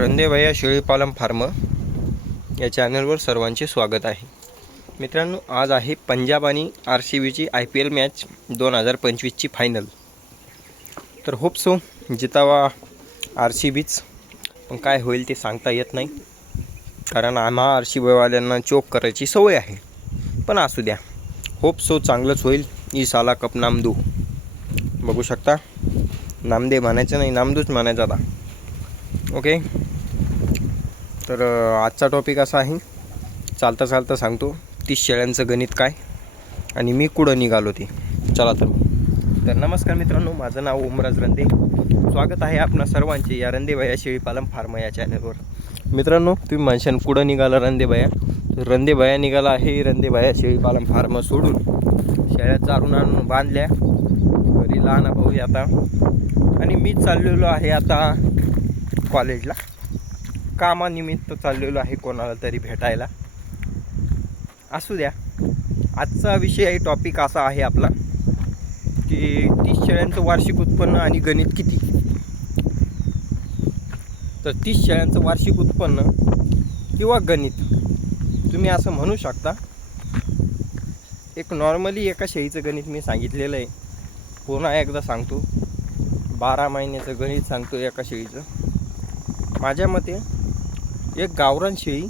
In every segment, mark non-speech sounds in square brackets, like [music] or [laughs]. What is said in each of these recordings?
रंदेभैया शेळीपालन फार्म या चॅनलवर सर्वांचे स्वागत आहे. मित्रांनो आज आहे पंजाब आणि आर सी बीची आय पी एल मॅच दोन हजार पंचवीसची फायनल तर होप सो जितावा आर सी बीच पण काय होईल ते सांगता येत नाही. कारण आम्हा आर सी बीवाल्यांना चोक करायची सवय आहे. पण असू द्या. होप सो चांगलंच होईल. ई साला कप नामदू बघू शकता. नामदे म्हणायचं नाही नामदूच म्हणायचं आता. ओके. तर आजचा टॉपिक असा आहे. चालता चालता सांगतो ती शेळ्यांचं गणित काय आणि मी कुठं निघालो ते. चला तर तर नमस्कार मित्रांनो माझं नाव ओमराज रंदे. स्वागत आहे आपणा सर्वांचे या रंदेबाया शेळीपालन फार्म या चॅनलवर मित्रांनो तुम्ही म्हणशान कुठं निघाला रंदेबाया तर रंदेबाया निघाला आहे रंदेबाया शेळीपालन फार्म सोडून. शेळ्या चारून आणून बांधल्या. घरी लहान भाऊ आता. आणि मी चाललेलो आहे आता कॉलेजला कामानिमित्त चाललेलो आहे कोणाला तरी भेटायला. असू द्या. आजचा विषय टॉपिक असा आहे आपला की तीस शेळ्यांचं वार्षिक उत्पन्न आणि गणित किती? तर तीस शेळ्यांचं वार्षिक उत्पन्न किंवा गणित तुम्ही असं म्हणू शकता. एक नॉर्मली एका शेळीचं गणित मी सांगितलेलं आहे. पुन्हा एकदा सांगतो. बारा महिन्याचं गणित सांगतो एका शेळीचं. माझ्या मते एक गावरान शेळी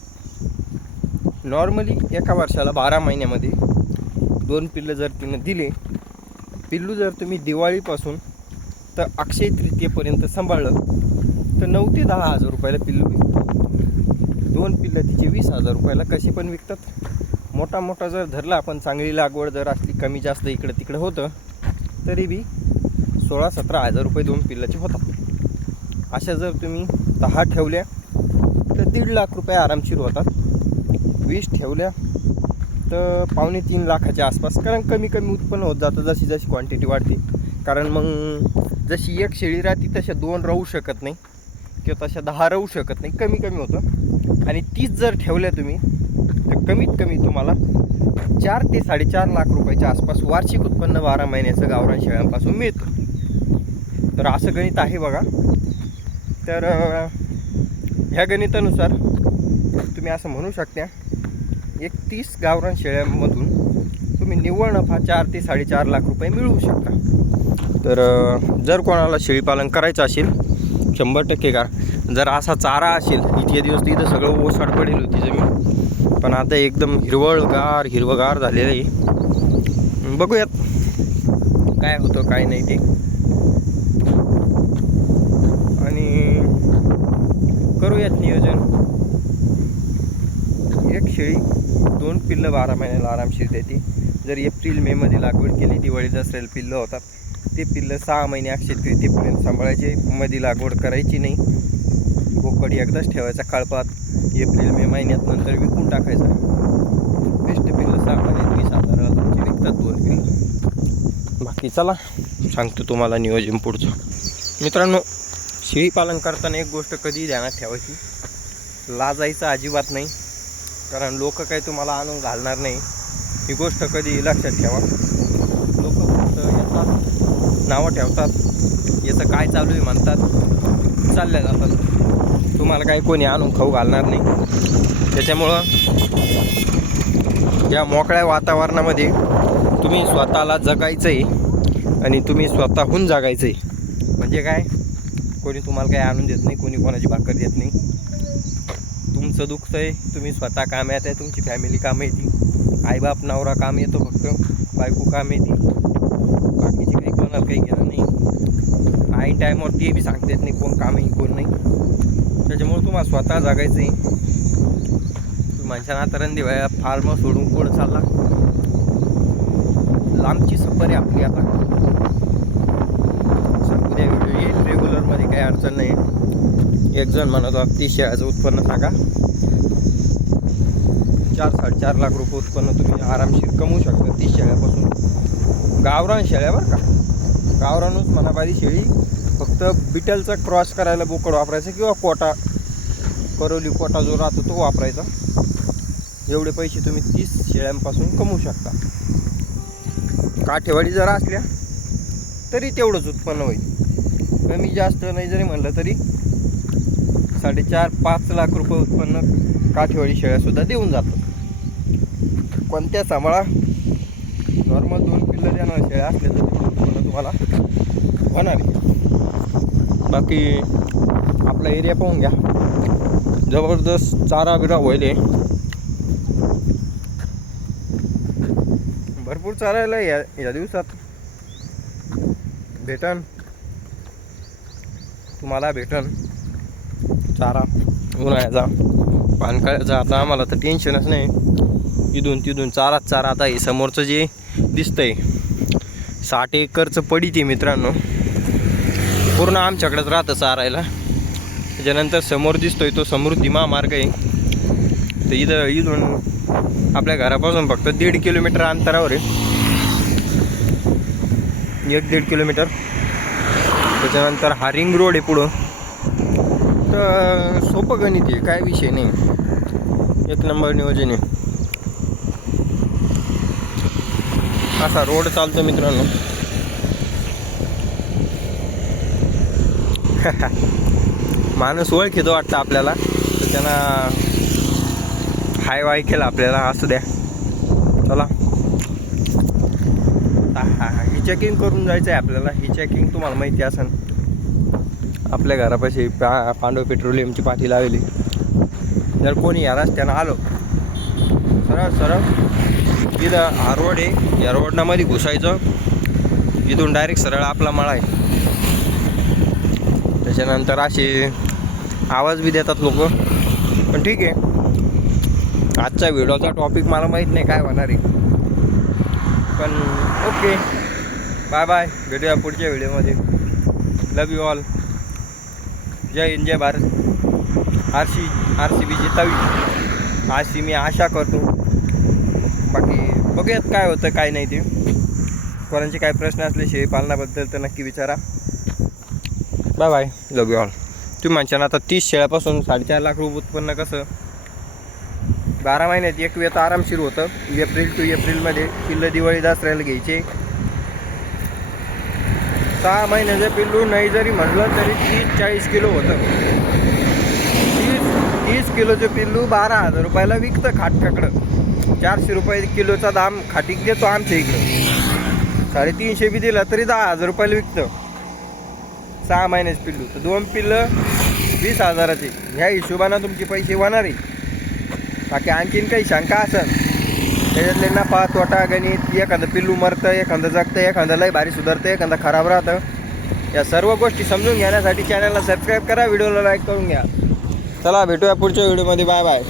नॉर्मली एका वर्षाला बारा महिन्यामध्ये दोन पिल्लं जर तिनं दिले पिल्लू जर तुम्ही दिवाळीपासून तर अक्षय तृतीयेपर्यंत सांभाळलं तर नऊ ते दहा हजार रुपयाला पिल्लू विकतो दोन पिल्लं तिचे वीस हजार रुपयाला कशी पण विकतात. मोठा मोठा जर धरला आपण चांगली लागवड जर असली कमी जास्त इकडं तिकडं होतं तरी बी सोळा सतरा हजार रुपये दोन पिल्लाचे होतात. अशा जर तुम्ही दहा ठेवल्या तर दीड लाख रुपये आरामशीर होतात. वीस ठेवल्या तर पावणे तीन लाखाच्या आसपास. कारण कमी कमी उत्पन्न होत जातं जशी जशी क्वांटिटी वाढते. कारण मग जशी एक शेळी राहते तशा दोन राहू शकत नाही. किंवा तशा दहा राहू शकत नाही. कमी कमी होतं. आणि तीच जर ठेवल्या तुम्ही तर कमीत कमी तुम्हाला चार ते साडेचार लाख रुपयाच्या आसपास वार्षिक उत्पन्न बारा महिन्याचं गावरान शेळ्यांपासून मिळतं. तर असं गणित आहे बघा. तर ह्या गणितानुसार तुम्ही असं म्हणू शकता एक तीस गावरान शेळ्यांमधून तुम्ही निव्वळ नफा चार ते साडेचार लाख रुपये मिळवू शकता. तर जर कोणाला शेळीपालन करायचं असेल शंभर टक्के का? जर असा चारा असेल इतके दिवस तिथं सगळं ओसाड पडेल होती जमीन. पण आता एकदम हिरवळगार हिरवगार झालेलं आहे. बघूयात काय होतं काय नाही ते आणि करूयात नियोजन. एक शेळी दोन पिल्लं बारा महिन्याला आरामशीर देते. जर एप्रिल मेमध्ये लागवड केली दिवाळी दसऱ्याला पिल्लं होतात ते पिल्लं सहा महिने अक्षय तेपर्यंत सांभाळायचे. मध्ये लागवड करायची नाही. बोकड एकदाच ठेवायचा काळपात. एप्रिल मे महिन्यात नंतर विकून टाकायचा. बेस्ट पिल्लं सहा महिन्यात वीस हजाराला विकतात दोन पिल्लं. बाकी चला सांगतो तुम्हाला नियोजन पुढचं. मित्रांनो शेळीपालन करताना एक गोष्ट कधी ध्यानात ठेवायची. लाजायचं अजिबात नाही. कारण लोक काही तुम्हाला आणून घालणार नाही. ही गोष्ट कधी लक्षात ठेवा. लोक फक्त येतात नावं ठेवतात. याचं काय चालू आहे म्हणतात. चालल्या जातात. तुम्हाला काही कोणी आणून खाऊ घालणार नाही. त्याच्यामुळं या मोकळ्या वातावरणामध्ये तुम्ही स्वतःला जगायचं आहे आणि तुम्ही स्वतःहून जगायचं आहे म्हणजे काय? कोणी तुम्हाला काही आणून देत नाही कोणी कोणाची भाकर देत नाही. तुमचं दुखतं आहे तुम्ही स्वतः काम येत आहे तुमची फॅमिली काम येते आईबाप नवरा काम येतो फक्त बायको काम येते बाकीचे काही कोणाला काही घेणं नाही. आई टायमावर ते बी सांगता येत नाही कोण काम आहे कोण नाही. त्याच्यामुळे तुम्हाला स्वतः जगायचं आहे माणसांना आता रंदी वया फार्म सोडून कोण चालला. लांबची सफर आहे आपली आता. उद्या व्हिडिओ येईल रेग्युलरमध्ये काही अडचण नाही. एक जण म्हणत होता तीस शेळ्याचं उत्पन्न सांगा. चार साडेचार लाख रुपये उत्पन्न तुम्ही आरामशीर कमवू शकता. तीस शेळ्यापासून. गावरान शेळ्या बरं का. गावरानच म्हणा शेळी. फक्त बिटलचा क्रॉस करायला बोकड वापरायचा किंवा कोटा. करवली कोटा जो राहतो तो वापरायचा. एवढे पैसे तुम्ही तीस शेळ्यांपासून कमवू शकता. काठेवाडी जर असल्या तरी तेवढंच उत्पन्न होईल. कमी जास्त नाही जरी म्हणलं तरी साडेचार पाच लाख रुपये उत्पन्न काठेवाडी शेळ्यासुद्धा देऊन जातात कोणत्या सांभाळा? नॉर्मल दोन पिल्लं देणार शेळ्या असल्या तर उत्पन्न तुम्हाला होणार बाकी आपला एरिया पाहून घ्या. जबरदस्त चारा बिरा होईल भरपूर चारायला या या दिवसात. भेटन. तुम्हाला भेटन. चारा. उन्हाळ्याचा पानकाळ्याचा आता आम्हाला तर टेन्शनच नाही. इथून तिथून चाराच चारा आता हे समोरचं जे दिसतंय साठ एकरचं पडी ते मित्रांनो. पूर्ण आमच्याकडेच राहतं चारायला. त्याच्यानंतर समोर दिसतोय तो समृद्धी महामार्ग आहे. तर इथं इथून आपल्या घरापासून फक्त दीड किलोमीटर अंतरावर आहे. एक दीड किलोमीटर. त्याच्यानंतर हा रिंग रोड आहे पुढं. तर सोपं गणित आहे काय विषय नाही. एक नंबर नियोजन आहे. असा रोड चालतो मित्रांनो. [laughs] माणूस ओळखीतो वाटतं आपल्याला. तर त्यांना हाय वाय केला आपल्याला असू द्या चला हा, हा, हा. ही चेकिंग करून जायचं आहे आपल्याला. ही चेकिंग तुम्हाला माहिती असेल आपल्या घरापाशी पा पांडव पेट्रोलियमची पाठी लावली. जर कोणी या रस्त्यानं आलो सरळ सरळ इथं हा रोड आहे. या रोडनं मध्ये घुसायचं. इथून डायरेक्ट सरळ आपला मळा आहे. त्याच्यानंतर असे आवाज बी देतात लोक. पण ठीक आहे. आजचा व्हिडिओचा टॉपिक मला माहीत नाही काय होणार आहे. पण ओके बाय बाय. भेटूया पुढच्या व्हिडिओमध्ये. Love you all Jai Hind Jai Bharat. R C R C B जितावी. अशी मी आशा करतो. बाकी बघूयात काय होतं काय नाही ते. कोणाचे काय प्रश्न असले शेळी पालनाबद्दल तर नक्की विचारा. Bye bye love you all तुम्ही म्हणशाल आता तीस शेळ्यापासून साडेचार लाख रुपये उत्पन्न कसं? बारा महिन्यात एक वेळ आरामशीर होतं. एप्रिल टू एप्रिलमध्ये किल्ल दिवाळी दसऱ्याला घ्यायचे. सहा महिन्याचं पिल्लू नाही जरी म्हणलं तरी तीस चाळीस किलो होतं. तीस तीस किलोचं पिल्लू बारा हजार रुपयाला विकतं खाटकाकडं चारशे रुपये किलोचा दाम खाटीक देतो आमच्या इकडं. साडेतीनशे बी दिला तरी दहा हजार रुपयाला विकतं. सहा महिन्याचं पिल्लू. तर दोन पिल्लं वीस हजाराचे. ह्या हिशोबानं तुमचे पैसे होणार. आहे बाकी आणखीन काही शंका असेल त्याच्यातले ना नफा तोटा गणित एखादं पिल्लू मरतं एखादं जगतं एखादं लय भारी सुधारतं एखादं खराब राहतं. या सर्व गोष्टी समजून घेण्यासाठी चॅनलला सबस्क्राईब करा व्हिडिओला लाईक करून घ्या. चला भेटूया पुढच्या व्हिडिओमध्ये बाय बाय